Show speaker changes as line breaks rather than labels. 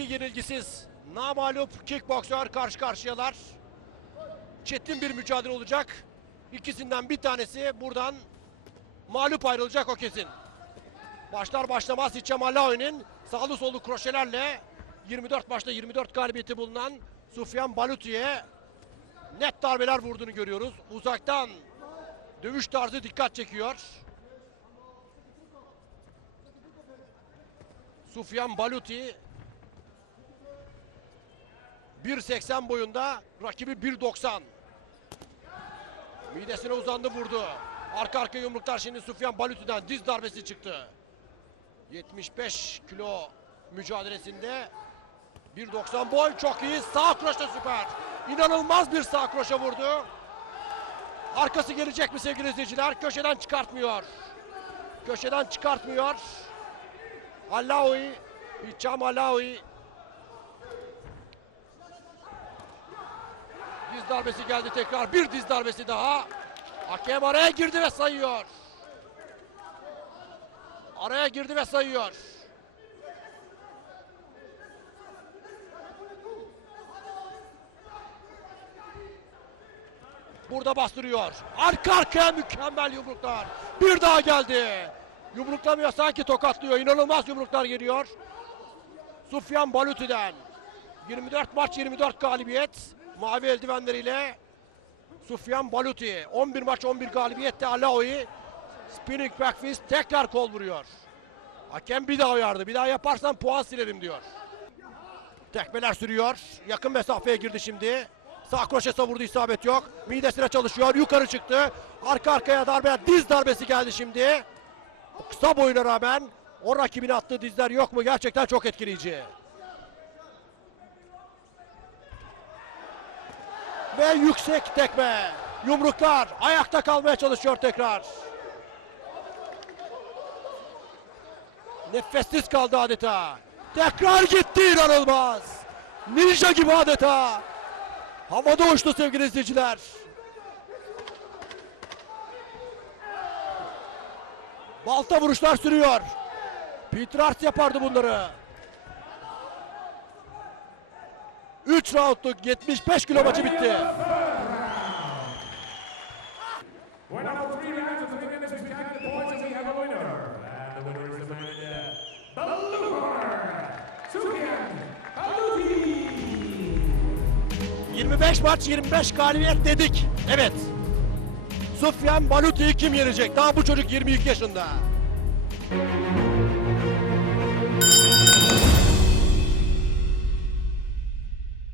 yenilgisiz namalup kickboksör karşı karşıyalar. Çetin bir mücadele olacak. İkisinden bir tanesi buradan mağlup ayrılacak o kesin. Başlar başlamaz Hiçam Allaoy'un sağlı sollu kroşelerle 24 maçta 24 galibiyeti bulunan Sufyan Baluti'ye net darbeler vurduğunu görüyoruz. Uzaktan dövüş tarzı dikkat çekiyor. Sufyan Baluti 1.80 boyunda rakibi 1.90 midesine uzandı vurdu. Arka arka yumruklar şimdi Sufyan Baluti'den diz darbesi çıktı. 75 kilo mücadelesinde 1.90 boy çok iyi. Sağ kroşe süper. İnanılmaz bir sağ kroşe vurdu. Arkası gelecek mi sevgili izleyiciler? Köşeden çıkartmıyor. Köşeden çıkartmıyor. Allaoui, Hicham Allaoui. Diz darbesi geldi tekrar. Bir diz darbesi daha. Hakem araya girdi ve sayıyor. Araya girdi ve sayıyor. Burada bastırıyor. Arka arkaya mükemmel yumruklar. Bir daha geldi. Yumruklamıyor sanki tokatlıyor. İnanılmaz yumruklar geliyor. Sufyan Baluti'den. 24 maç 24 galibiyet. Mavi eldivenleriyle Sufyan Baluti. 11 maç 11 galibiyette Alaoui. Spinning back fist tekrar kol vuruyor. Hakem bir daha uyardı. Bir daha yaparsan puan silerim diyor. Tekmeler sürüyor. Yakın mesafeye girdi şimdi. Sağ kroşe savurdu isabet yok. Midesine çalışıyor. Yukarı çıktı. Arka arkaya darbe. Diz darbesi geldi şimdi. Kısa boyuna rağmen o rakibin attığı dizler yok mu? Gerçekten çok etkileyici. Ve yüksek tekme. Yumruklar. Ayakta kalmaya çalışıyor tekrar. Nefessiz kaldı adeta. Tekrar gitti inanılmaz. Ninja gibi adeta. Havada uçtu sevgili izleyiciler. Balta vuruşlar sürüyor. Peter Hart yapardı bunları. 3 roundluk 75 kilo maçı bitti.
We're now three rounds of the minutes we've counted the points and we have a winner. And the winner is the man in the blue corner, Sufyan Baluti.
25 maç 25 galibiyet dedik. Evet. Sufyan Baluti'yi kim yenecek? Daha bu çocuk 22 yaşında.